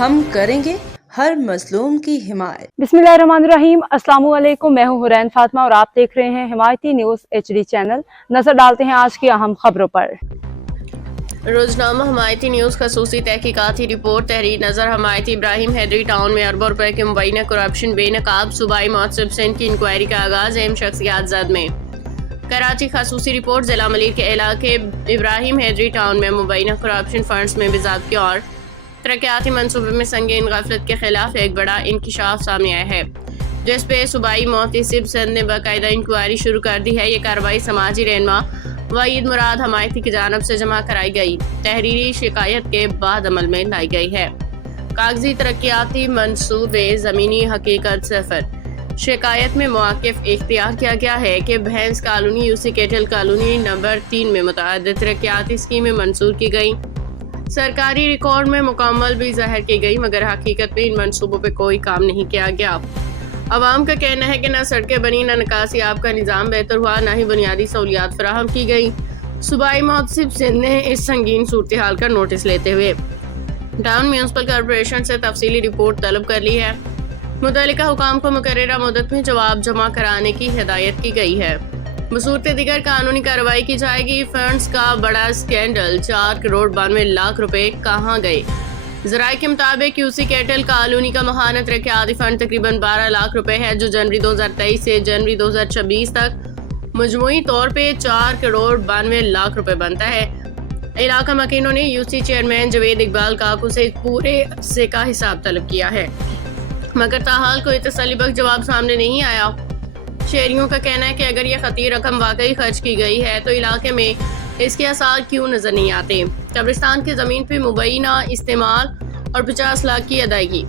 ہم کریں گے ہر مظلوم کی حمایت۔ बिस्मिल्लाहिर्रहमानिर्रहीम। अस्सलाम वालेकुम। मैं हूं हुरैन फातिमा और आप देख रहे हैं हिमायती न्यूज़ HD चैनल। नजर डालते हैं आज की अहम खबरों पर। रोजनामा हमायती न्यूज़ खसूसी तहकीकाती रिपोर्ट तहरीर नज़र हमायती इब्राहिम हैदरी टाउन में अरबों रुपए के मुबैना करप्शन बेनकाब सूबाई मौसम सिंध की इंक्वायरी का आगाज अहम शख्सियात जद में। कराची खसूसी रिपोर्ट जिला मलिक के इलाके इब्राहिम हैदरी टाउन में मुबैना करप्शन फंड्स में बेज़ाब्ती और तरक्याती मनसूबे में संगीन गफलत के खिलाफ एक बड़ा इंकशाफ सामने आया है, जिस पे सूबाई मोहतसिब सिंध ने बाकायदा इंक्वायरी शुरू कर दी है। ये कार्रवाई समाजी रहनुमा वहीद मुराद हमायती की जानब से जमा कराई गई तहरीरी शिकायत के बाद अमल में लाई गई है। कागजी तरक्याती मनसूबे ज़मीनी हकीकत सफर। शिकायत में मौक़िफ़ इख्तियार किया गया है कि भैंस colony UC kettle colony number 3 में मुतअद्दिद तरक्याती स्कीमें मंजूर की गई, सरकारी रिकॉर्ड में मुकम्मल भी ज़ाहिर की गई, मगर हकीकत में इन मनसूबों पर कोई काम नहीं किया गया। अवाम का कहना है कि न सड़कें बनी, न निकासी आब का निज़ाम बेहतर हुआ, न ही बुनियादी सहूलियात फराहम की गई। सूबाई मुहतसिब सिंध ने इस संगीन सूरत हाल का नोटिस लेते हुए टाउन म्यूनसिपल कॉरपोरेशन से तफसीली रिपोर्ट तलब कर ली है। मुतल्लिका हुकाम को मुकर्ररा मुद्दत में जवाब जमा कराने की हिदायत की गई है। बसूरत दीगर कानूनी कार्रवाई की जाएगी। फंड्स का बड़ा स्कैंडल, 4 करोड़ 92 लाख रुपए कहाँ गए? ज़राए के मुताबिक यूसी केटल कॉलोनी का माहाना तरक्याती फंड तकरीबन 12 लाख रुपए है, जो जनवरी 2023 से जनवरी 2026 तक मजमूई तौर पे 4 करोड़ 92 लाख रुपए बनता है। इलाका मकीनों ने यूसी चेयरमैन जवेद इकबाल काकू से पूरे अरसे का हिसाब तलब किया है, मगर ताहाल कोई तसल्लीबख्श जवाब सामने नहीं आया। शहरियों का कहना है कि अगर यह खतीर रकम वाकई खर्च की गई है तो इलाके में इसके आसार क्यों नजर नहीं आते? कब्रिस्तान की ज़मीन पर मुबैना इस्तेमाल और 50 लाख की अदायगी।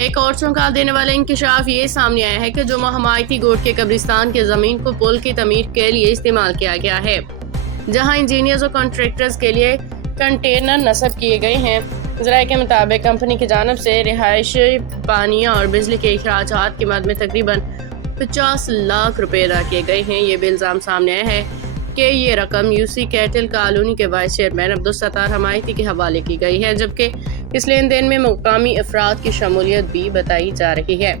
एक और चौंका देने वाला इंकशाफ ये सामने आया है कि जुमा हमायती गोट के कब्रिस्तान की ज़मीन को पुल की तमीर के लिए इस्तेमाल किया गया है, जहां इंजीनियर्स और कॉन्ट्रैक्टर्स के लिए कंटेनर नस्ब किए गए हैं। ज़राए के मुताबिक कंपनी की जानब से रिहाइश, पानी और बिजली के अखराजात की मद में तकरीबन 50 लाख रुपए अदा किए गए हैं। ये भी इल्ज़ाम सामने आया है कि ये रकम यूसी कैटल कॉलोनी के वाइस चेयरमैन अब्दुल सत्तार हमायती के हवाले की गई है, जबकि इस लेन देन में मुकामी अफराद की शमूलियत भी बताई जा रही है।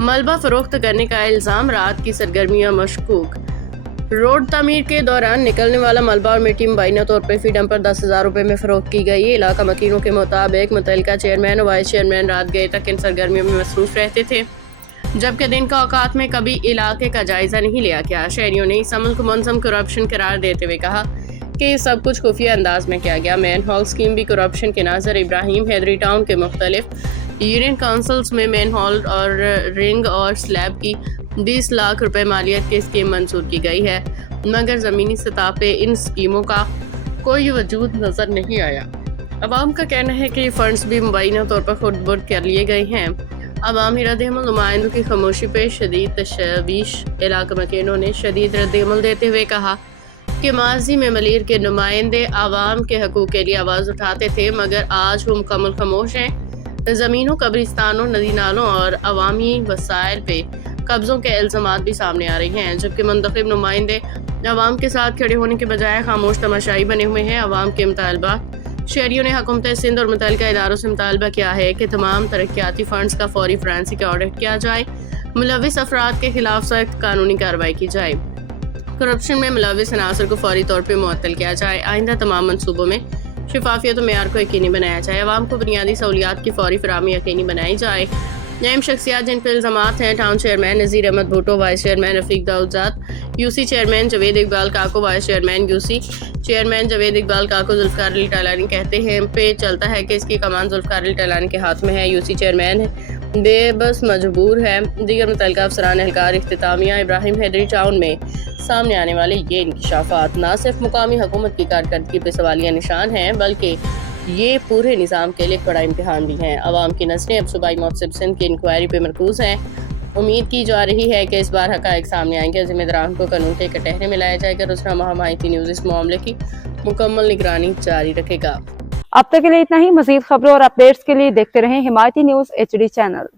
मलबा फरोख्त करने का इल्ज़ाम, रात की सरगर्मियां मशकूक। रोड तमीर के दौरान निकलने वाला मलबा और मिट्टी मुबैना तौर पर फी डंप पर 10,000 रुपये में फरोख्त की गई। इलाका मकीनों के मुताबिक मुतल्लिका चेयरमैन और वाइस चेयरमैन रात गए तक इन सरगर्मियों में मसरूफ रहते थे, जबकि दिन का औकात में कभी इलाके का जायजा नहीं लिया गया। शहरियों ने इस अमल को मुनज़्ज़म करप्शन करार देते हुए कहा कि ये सब कुछ खुफिया अंदाज में किया गया। मैन हॉल स्कीम भी करप्शन के नाज़र। इब्राहिम हैदरी टाउन के मुख्तलिफ यूनियन काउंसिल्स में मैन हॉल और रिंग और स्लैब की 20 लाख रुपए मालियत की स्कीम मंजूर की गई है, मगर ज़मीनी सतह पे इन स्कीमों का कोई वजूद नज़र नहीं आया। अवाम का कहना है कि फंड्स भी मुबैना तौर पर खुद बुर्द कर लिए गए हैं। अवामी रद्द-ए-अमल नुमाइंदों की खामोशी पे शदीद तशवीश। इलाका मकीनों ने शदीद रद्द-ए-अमल देते हुए कहा कि माजी में मलीर के नुमाइंदे आवाम के हकूक़ के लिए आवाज़ उठाते थे, मगर आज वो मुकम्मल खामोश हैं। ज़मीनों, कब्रिस्तानों, नदी नालों और अवामी वसाइल पे कब्ज़ों के इल्ज़ामात भी सामने आ रहे हैं, जबकि मुंतखब नुमाइंदे अवाम के साथ खड़े होने के बजाय खामोश तमाशाई बने हुए हैं। अवाम के मुतालबा। शहरियों ने हुकूमत सिंध और मुतल्लिका इदारों से मुतालबा किया है कि तमाम तरक्याती फंड्स का फौरी फोरेंसिक ऑडिट किया जाए, मुलविस अफराद के खिलाफ सख्त कानूनी कार्रवाई की जाए, करप्शन में मुलविस अनासर को फौरी तौर पर मुअत्तल किया जाए, आइंदा तमाम मनसूबों में शफाफियत और मेयार को यकीनी बनाया जाए, अवाम को बुनियादी सहूलियात की फौरी फराहमी यकीनी बनाई जाए। अहम शख्सियात जिन पर इल्ज़ामात हैं: town chairman Nazir Ahmed Bhutto, vice chairman Rafiq Daudzad, UC chairman Javed Iqbal Kako, vice chairman UC chairman Javed Iqbal Kako. Zulfiqar Ali Talani कहते हैं पे चलता है कि इसकी कमान जुल्फ़िकार अली टैलानी के हाथ में है। यूसी चेयरमैन बेबस मजबूर है। दीगर मुतल्लिका अफसरान एहलकार। इख्तितामिया। इब्राहिम हैदरी टाउन में सामने आने वाले ये इंकशाफात न सिर्फ मुकामी हुकूमत की कारकर्दगी पे सवालिया निशान हैं, बल्कि ये पूरे निज़ाम के लिए बड़ा इम्तिहान भी हैं। अवाम की नज़रें अब सूबाई मुहतसिब सिंध की इंक्वायरी पे मरकूज़ हैं। उम्मीद की जा रही है कि इस बार हक़ाइक़ सामने आएंगे, ज़िम्मेदारान को कानून के कटहरे में लाया जाएगा। रोज़नामा हमायती न्यूज़ इस मामले की मुकम्मल निगरानी जारी रखेगा। अब तक के लिए इतना ही। मज़ीद खबरों और अपडेट्स के लिए देखते रहें हिमायती न्यूज़ HD चैनल।